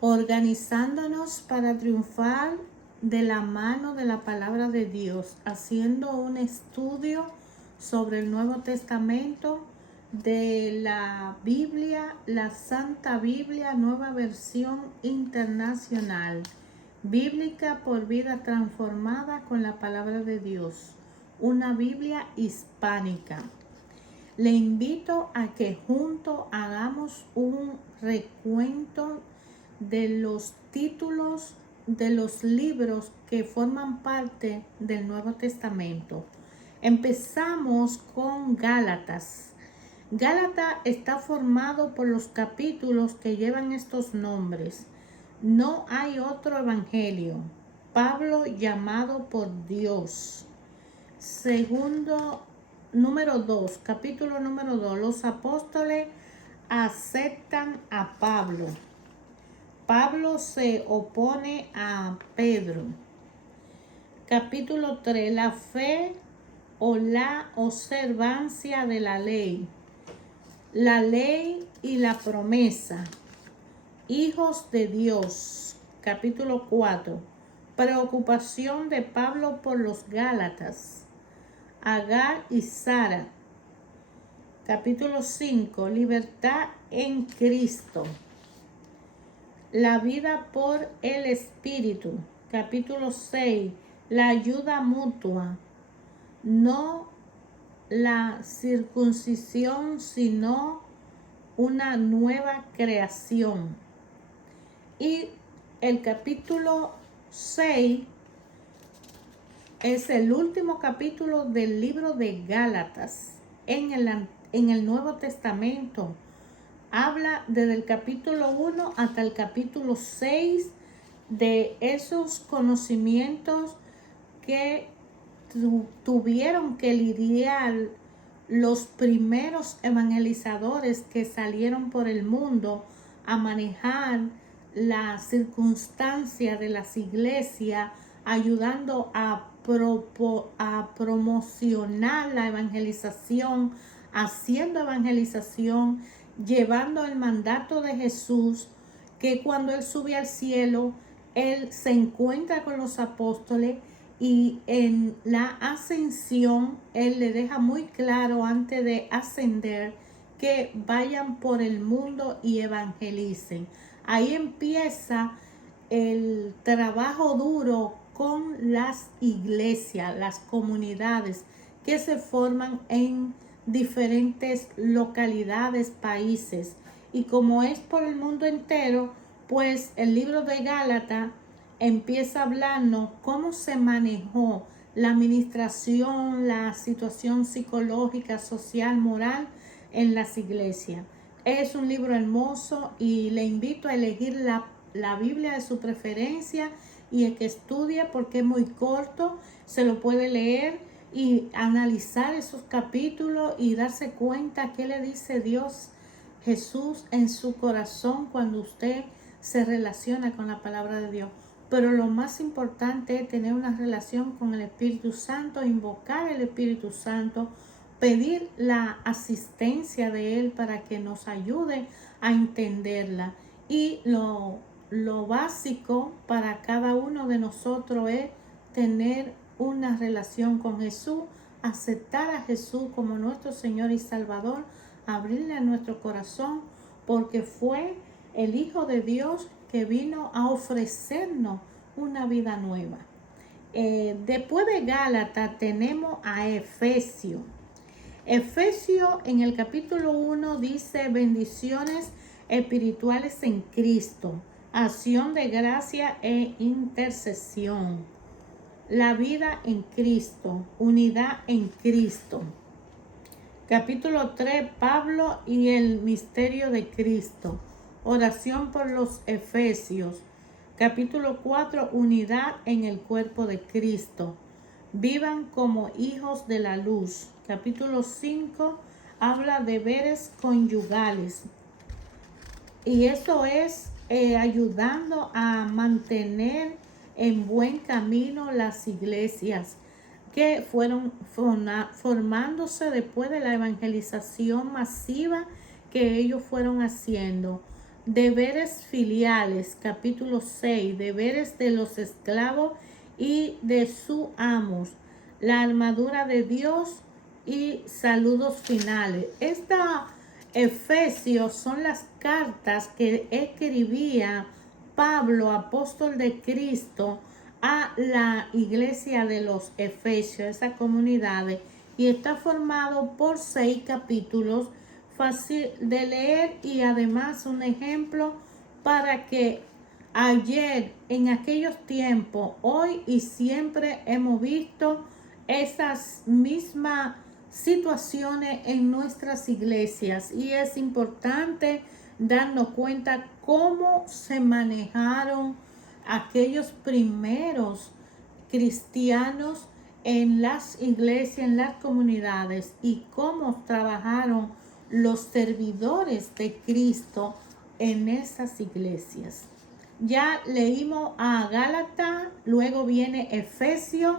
organizándonos para triunfar de la mano de la palabra de Dios, haciendo un estudio sobre el Nuevo Testamento de la Biblia, la Santa Biblia, nueva versión internacional, bíblica por vida transformada con la palabra de Dios, una Biblia hispánica. Le invito a que juntos hagamos un recuento de los títulos de los libros que forman parte del Nuevo Testamento. Empezamos con Gálatas. Gálatas está formado por los capítulos que llevan estos nombres. No hay otro evangelio. Pablo llamado por Dios. Número 2, capítulo número 2. Los apóstoles aceptan a Pablo. Pablo se opone a Pedro. Capítulo 3. La fe o la observancia de la ley. La ley y la promesa. Hijos de Dios. Capítulo 4. Preocupación de Pablo por los Gálatas. Agar y Sara. Capítulo 5. Libertad en Cristo. La vida por el Espíritu. Capítulo 6. La ayuda mutua. No la circuncisión, sino una nueva creación. Y el capítulo 6 es el último capítulo del libro de Gálatas en el Nuevo Testamento. Habla desde el capítulo 1 hasta el capítulo 6 de esos conocimientos que tuvieron que lidiar los primeros evangelizadores que salieron por el mundo a manejar la circunstancia de las iglesias, ayudando a promocionar la evangelización, haciendo evangelización, llevando el mandato de Jesús, que cuando Él sube al cielo, Él se encuentra con los apóstoles y en la ascensión, Él le deja muy claro antes de ascender que vayan por el mundo y evangelicen. Ahí empieza el trabajo duro con las iglesias, las comunidades que se forman en diferentes localidades, países. Y como es por el mundo entero, pues el libro de Gálatas empieza a hablarnos cómo se manejó la administración, la situación psicológica, social, moral en las iglesias. Es un libro hermoso y le invito a elegir la Biblia de su preferencia y el que estudie porque es muy corto, se lo puede leer y analizar esos capítulos y darse cuenta qué le dice Dios Jesús en su corazón cuando usted se relaciona con la palabra de Dios. Pero lo más importante es tener una relación con el Espíritu Santo, invocar el Espíritu Santo, pedir la asistencia de Él para que nos ayude a entenderla. Y lo básico para cada uno de nosotros es tener una relación con Jesús, aceptar a Jesús como nuestro Señor y Salvador, abrirle a nuestro corazón, porque fue el Hijo de Dios que vino a ofrecernos una vida nueva. Después de Gálatas tenemos a Efesios. Efesios en el capítulo 1 dice bendiciones espirituales en Cristo, acción de gracia e intercesión, la vida en Cristo, unidad en Cristo. Capítulo 3, Pablo y el misterio de Cristo, oración por los Efesios. Capítulo 4, unidad en el cuerpo de Cristo. Vivan como hijos de la luz. Capítulo 5 habla de deberes conyugales. Y eso es ayudando a mantener en buen camino las iglesias que fueron formándose después de la evangelización masiva que ellos fueron haciendo. deberes filiales, capítulo 6, deberes de los esclavos y de sus amos, la armadura de Dios y saludos finales. Esta Efesios son las cartas que escribía Pablo, apóstol de Cristo, a la iglesia de los Efesios, esa comunidad, y está formado por 6 capítulos, fácil de leer y además un ejemplo para que ayer, en aquellos tiempos, hoy y siempre hemos visto esas mismas situaciones en nuestras iglesias, y es importante darnos cuenta cómo se manejaron aquellos primeros cristianos en las iglesias, en las comunidades, y cómo trabajaron los servidores de Cristo en esas iglesias. Ya leímos a Gálatas, luego viene Efesios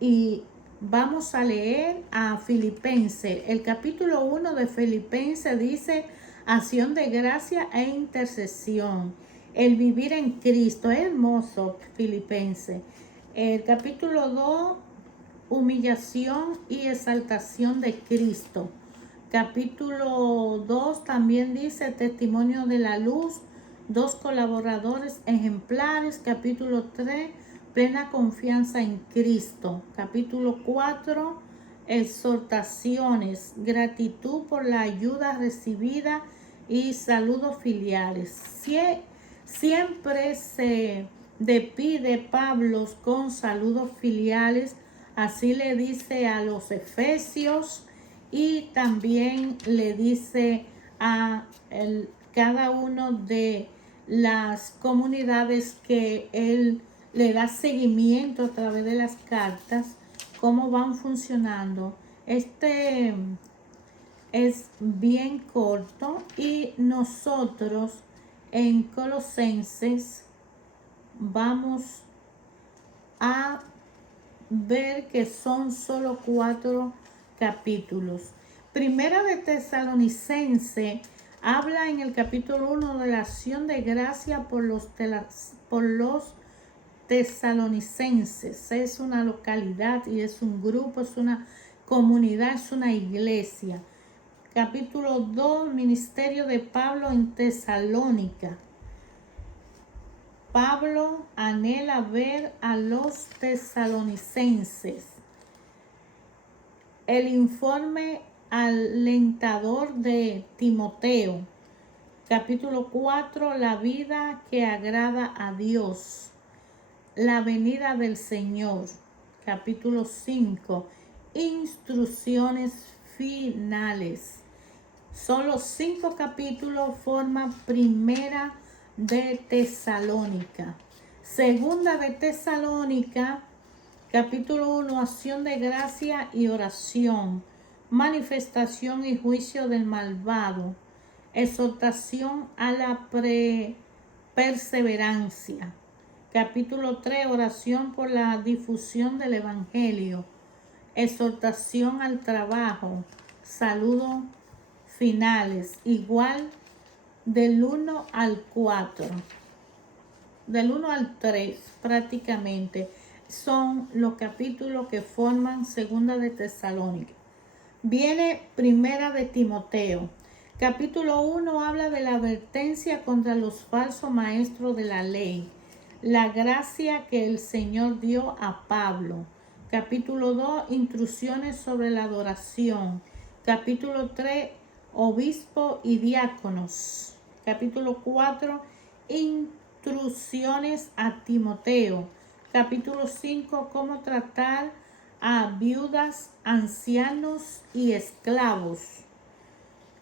y vamos a leer a Filipenses. El capítulo 1 de Filipenses dice acción de gracia e intercesión. El vivir en Cristo, es hermoso Filipenses. El capítulo 2, humillación y exaltación de Cristo. Capítulo 2 también dice testimonio de la luz, 2 colaboradores ejemplares. Capítulo 3, plena confianza en Cristo. Capítulo 4, exhortaciones, gratitud por la ayuda recibida y saludos filiales. Siempre se despide Pablo con saludos filiales, así le dice a los efesios, y también le dice a cada uno de las comunidades que él le da seguimiento a través de las cartas, cómo van funcionando. Este es bien corto, y nosotros en Colosenses vamos a ver que son solo 4 capítulos. Primera de Tesalonicense habla en el capítulo 1 de la acción de gracia por los tesalonicenses. Es una localidad y es un grupo, es una comunidad, es una iglesia. Capítulo 2, ministerio de Pablo en Tesalónica. Pablo anhela ver a los tesalonicenses. El informe alentador de Timoteo. Capítulo 4, la vida que agrada a Dios. La venida del Señor. Capítulo 5, instrucciones finales. Solo 5 capítulos forman Primera de Tesalónica. Segunda de Tesalónica, capítulo 1, acción de gracia y oración, manifestación y juicio del malvado, exhortación a la perseverancia. Capítulo 3, oración por la difusión del evangelio, exhortación al trabajo, saludos finales, igual del 1 al 4, del 1 al 3 prácticamente son los capítulos que forman Segunda de Tesalónica. Viene Primera de Timoteo. Capítulo 1 habla de la advertencia contra los falsos maestros de la ley, la gracia que el Señor dio a Pablo. Capítulo 2, instrucciones sobre la adoración. Capítulo 3, obispo y diáconos. Capítulo 4, instrucciones a Timoteo. Capítulo 5, cómo tratar a viudas, ancianos y esclavos.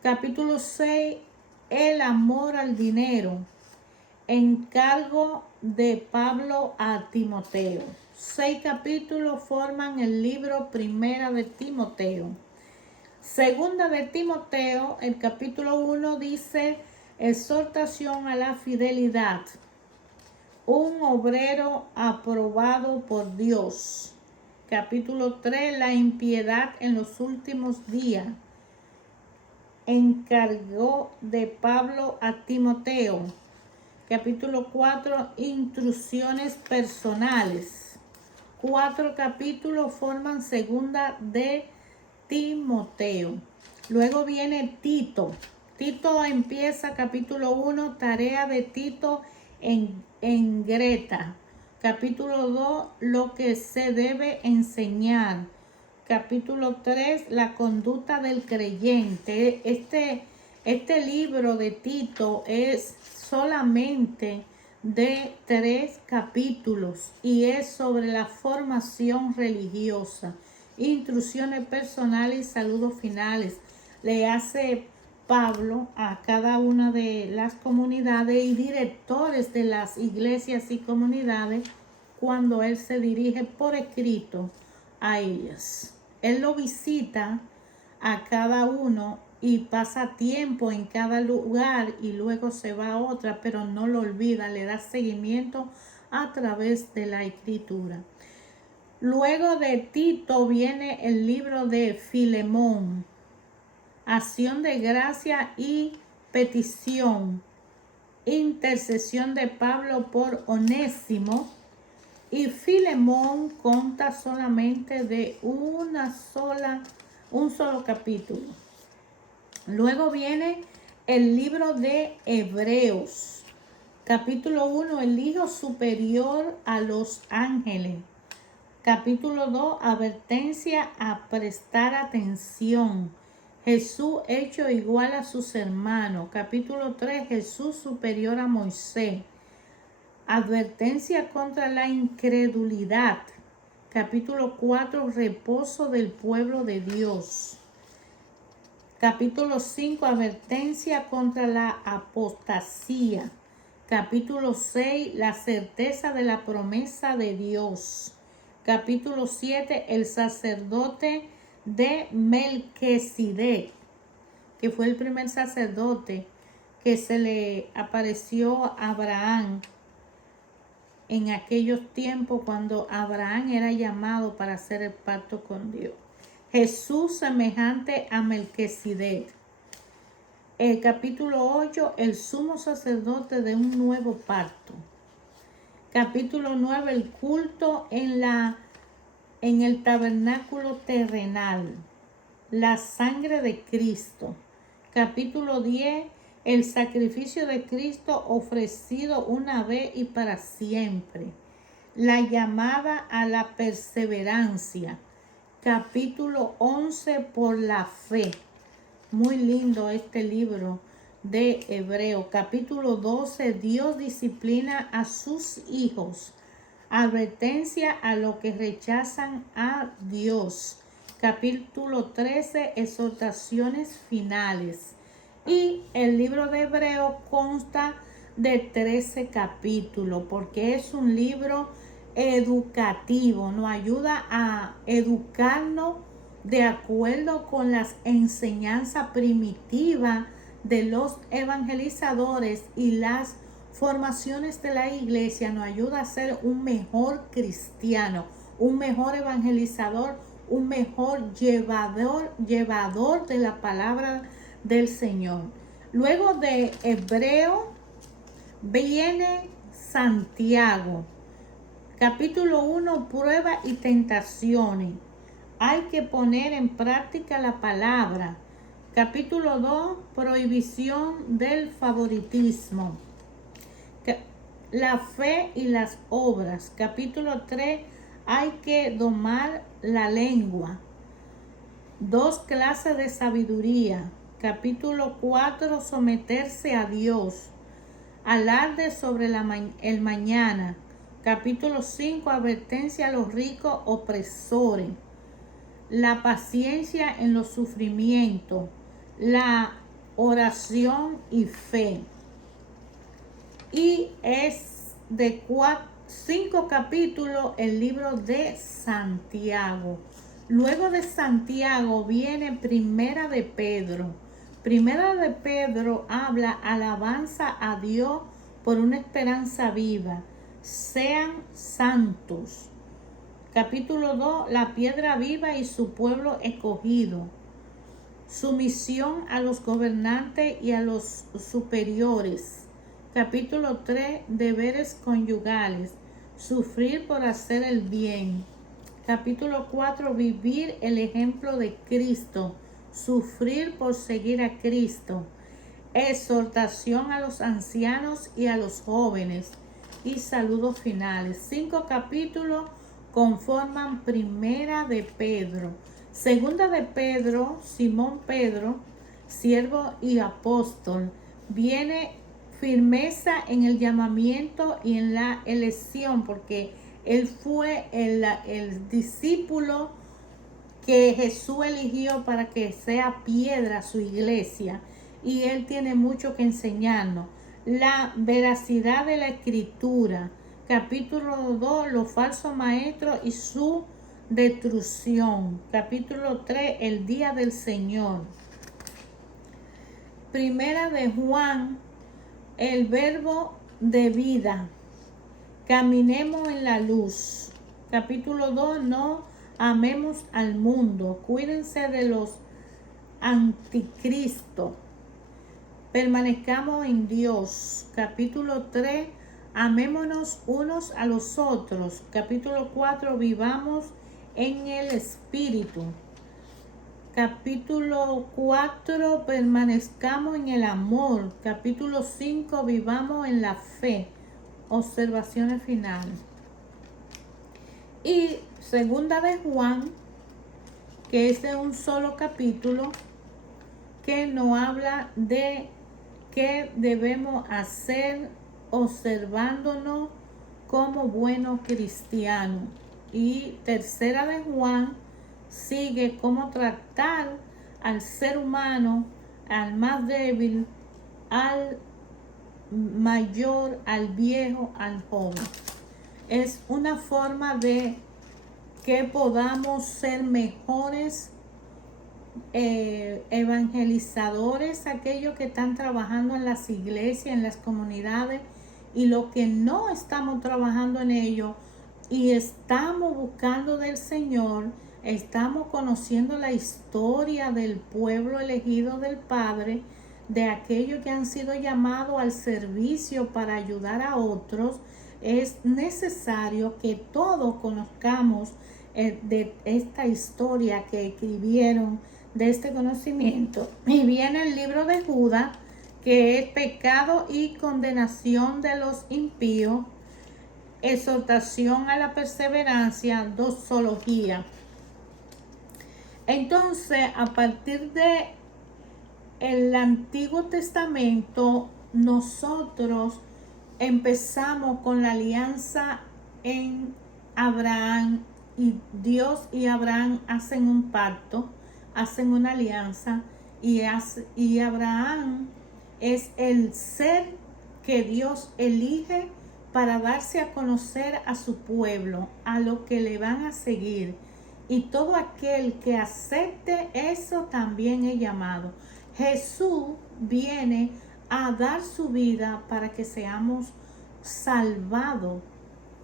Capítulo 6, el amor al dinero. Encargo de Pablo a Timoteo. 6 capítulos forman el libro Primera de Timoteo. Segunda de Timoteo, el capítulo 1 dice exhortación a la fidelidad. Un obrero aprobado por Dios. Capítulo 3, la impiedad en los últimos días. encargó de Pablo a Timoteo. Capítulo 4, instrucciones personales. 4 capítulos forman segunda de Timoteo. Luego viene Tito. Tito empieza capítulo 1, tarea de Tito en Greta. Capítulo 2, lo que se debe enseñar. Capítulo 3, la conducta del creyente. Este libro de Tito es solamente de 3 capítulos y es sobre la formación religiosa, instrucciones personales y saludos finales. Le hace Pablo a cada una de las comunidades y directores de las iglesias y comunidades cuando él se dirige por escrito a ellas. Él lo visita a cada uno y pasa tiempo en cada lugar y luego se va a otra, pero no lo olvida, le da seguimiento a través de la escritura. Luego de Tito viene el libro de Filemón, acción de gracia y petición, intercesión de Pablo por Onésimo. Y Filemón conta solamente de un solo capítulo. Luego viene el libro de Hebreos. Capítulo 1, el Hijo superior a los ángeles. Capítulo 2, advertencia a prestar atención. Jesús hecho igual a sus hermanos. Capítulo 3, Jesús superior a Moisés. Advertencia contra la incredulidad. Capítulo 4, reposo del pueblo de Dios. Capítulo 5, advertencia contra la apostasía. Capítulo 6, la certeza de la promesa de Dios. Capítulo 7, el sacerdote de Melquisedec, que fue el primer sacerdote que se le apareció a Abraham en aquellos tiempos cuando Abraham era llamado para hacer el pacto con Dios. Jesús semejante a Melquisedec. El capítulo 8, el sumo sacerdote de un nuevo pacto. Capítulo 9, el culto en el tabernáculo terrenal. La sangre de Cristo. Capítulo 10, el sacrificio de Cristo ofrecido una vez y para siempre. La llamada a la perseverancia. Capítulo 11, por la fe. Muy lindo este libro de Hebreo. Capítulo 12, Dios disciplina a sus hijos. Advertencia a los que rechazan a Dios. Capítulo 13, exhortaciones finales. Y el libro de Hebreo consta de 13 capítulos porque es un libro educativo. Nos ayuda a educarnos de acuerdo con las enseñanzas primitivas de los evangelizadores y las formaciones de la iglesia. Nos ayuda a ser un mejor cristiano, un mejor evangelizador, un mejor llevador de la palabra del Señor. Luego de Hebreo viene Santiago. Capítulo 1, pruebas y tentaciones. Hay que poner en práctica la palabra. Capítulo 2, prohibición del favoritismo. La fe y las obras. Capítulo 3, hay que domar la lengua. 2 clases de sabiduría. Capítulo 4, someterse a Dios. Alarde sobre el mañana. Capítulo 5, advertencia a los ricos opresores. La paciencia en los sufrimientos. La oración y fe. Y es de 5 capítulos el libro de Santiago. Luego de Santiago viene Primera de Pedro. Primera de Pedro habla alabanza a Dios por una esperanza viva. Sean santos. Capítulo 2, la piedra viva y su pueblo escogido. Sumisión a los gobernantes y a los superiores. Capítulo 3, deberes conyugales. Sufrir por hacer el bien. Capítulo 4, vivir el ejemplo de Cristo. Sufrir por seguir a Cristo. Exhortación a los ancianos y a los jóvenes. Y saludos finales. 5 capítulos conforman Primera de Pedro. Segunda de Pedro, Simón Pedro, siervo y apóstol. Viene firmeza en el llamamiento y en la elección, porque él fue el discípulo que Jesús eligió para que sea piedra su iglesia, y él tiene mucho que enseñarnos. La veracidad de la escritura. Capítulo 2, los falsos maestros y su destrucción. Capítulo 3, el día del Señor. Primera de Juan, el verbo de vida. Caminemos en la luz. Capítulo 2, no amemos al mundo. Cuídense de los anticristos. Permanezcamos en Dios. Capítulo 3, amémonos unos a los otros. Capítulo 4, vivamos en el Espíritu. Capítulo 4, permanezcamos en el amor. Capítulo 5, vivamos en la fe. Observaciones finales. Y segunda de Juan, que es de un solo capítulo, que nos habla de qué debemos hacer observándonos como buenos cristianos. Y tercera de Juan sigue cómo tratar al ser humano, al más débil, al mayor, al viejo, al joven. Es una forma de que podamos ser mejores evangelizadores, aquellos que están trabajando en las iglesias, en las comunidades, y los que no estamos trabajando en ello y estamos buscando del Señor, estamos conociendo la historia del pueblo elegido del Padre, de aquellos que han sido llamados al servicio para ayudar a otros. Es necesario que todos conozcamos de esta historia que escribieron, de este conocimiento. Y viene el libro de Judas, que es pecado y condenación de los impíos, exhortación a la perseverancia, doxología. Entonces, a partir de el Antiguo Testamento, nosotros empezamos con la alianza en Abraham, y Dios y Abraham hacen un pacto, hacen una alianza, y Abraham es el ser que Dios elige para darse a conocer a su pueblo, a los que le van a seguir. Y todo aquel que acepte eso también es llamado. Jesús viene a dar su vida para que seamos salvados.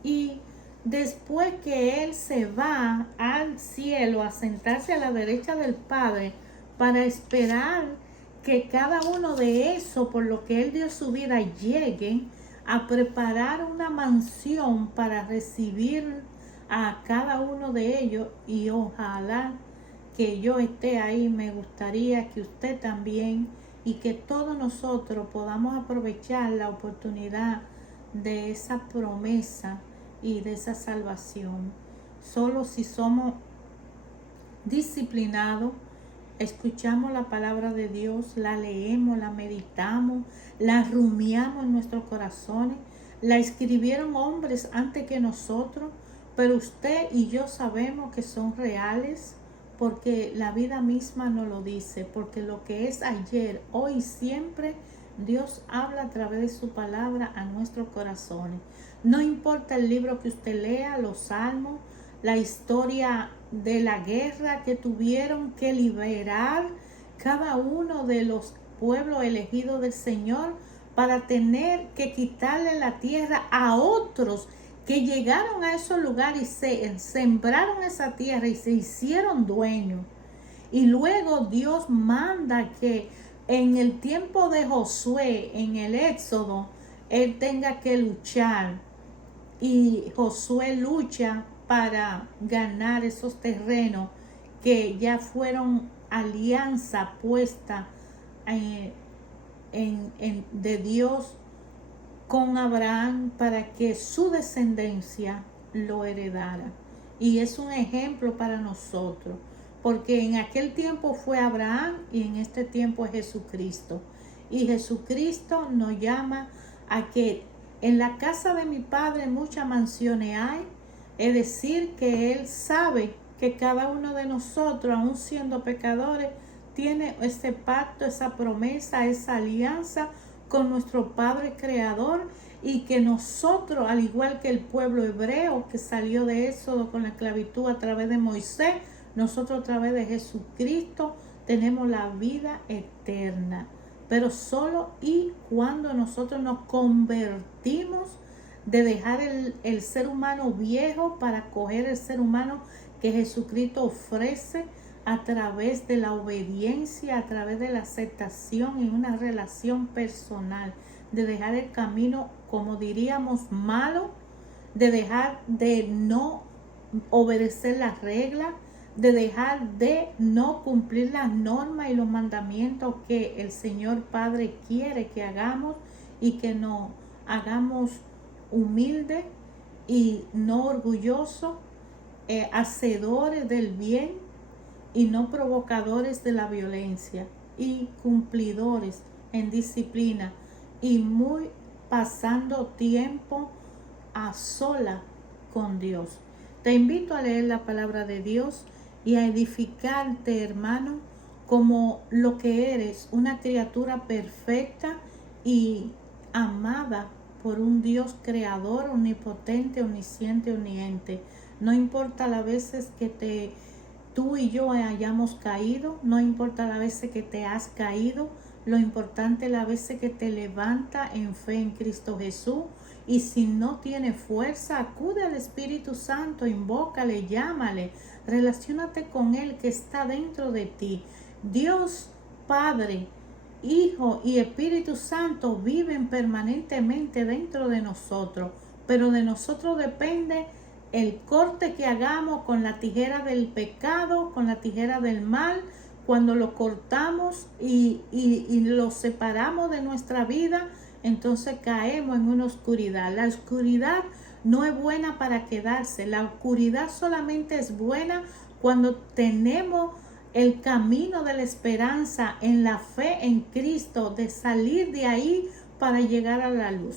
Y después que Él se va al cielo a sentarse a la derecha del Padre para esperar que cada uno de esos por lo que Él dio su vida lleguen a preparar una mansión para recibir a cada uno de ellos, y ojalá que yo esté ahí. Me gustaría que usted también, y que todos nosotros podamos aprovechar la oportunidad de esa promesa y de esa salvación. Solo si somos disciplinados, escuchamos la palabra de Dios, la leemos, la meditamos, la rumiamos en nuestros corazones. La escribieron hombres antes que nosotros, pero usted y yo sabemos que son reales, porque la vida misma nos lo dice, porque lo que es ayer, hoy y siempre, Dios habla a través de su palabra a nuestros corazones. No importa el libro que usted lea, los salmos, la historia de la guerra que tuvieron que liberar cada uno de los pueblos elegidos del Señor para tener que quitarle la tierra a otros que llegaron a esos lugares y se sembraron esa tierra y se hicieron dueños. Y luego Dios manda que en el tiempo de Josué, en el Éxodo, él tenga que luchar. Y Josué lucha para ganar esos terrenos que ya fueron alianza puesta de Dios con Abraham para que su descendencia lo heredara. Y es un ejemplo para nosotros, porque en aquel tiempo fue Abraham y en este tiempo es Jesucristo. Y Jesucristo nos llama a que en la casa de mi Padre muchas mansiones hay, es decir, que Él sabe que cada uno de nosotros, aun siendo pecadores, tiene ese pacto, esa promesa, esa alianza con nuestro Padre Creador, y que nosotros, al igual que el pueblo hebreo que salió de Éxodo con la esclavitud a través de Moisés, nosotros a través de Jesucristo tenemos la vida eterna. Pero solo y cuando nosotros nos convertimos de dejar el ser humano viejo para coger el ser humano que Jesucristo ofrece a través de la obediencia, a través de la aceptación en una relación personal, de dejar el camino, como diríamos, malo, de dejar de no obedecer las reglas, de dejar de no cumplir las normas y los mandamientos que el Señor Padre quiere que hagamos, y que nos hagamos humildes y no orgullosos, hacedores del bien y no provocadores de la violencia, y cumplidores en disciplina, y muy pasando tiempo a sola con Dios. Te invito a leer la palabra de Dios y a edificarte, hermano, como lo que eres, una criatura perfecta y amada por un Dios creador, omnipotente, omnisciente, omniente. No importa las veces que tú y yo hayamos caído, no importa las veces que te has caído, lo importante es la veces que te levanta en fe en Cristo Jesús. Y si no tiene fuerza, acude al Espíritu Santo, invócale, llámale, relaciónate con Él que está dentro de ti. Dios Padre, Hijo y Espíritu Santo viven permanentemente dentro de nosotros, pero de nosotros depende el corte que hagamos con la tijera del pecado, con la tijera del mal. Cuando lo cortamos y lo separamos de nuestra vida, entonces caemos en una oscuridad. La oscuridad no es buena para quedarse. La oscuridad solamente es buena cuando tenemos el camino de la esperanza en la fe en Cristo, de salir de ahí para llegar a la luz.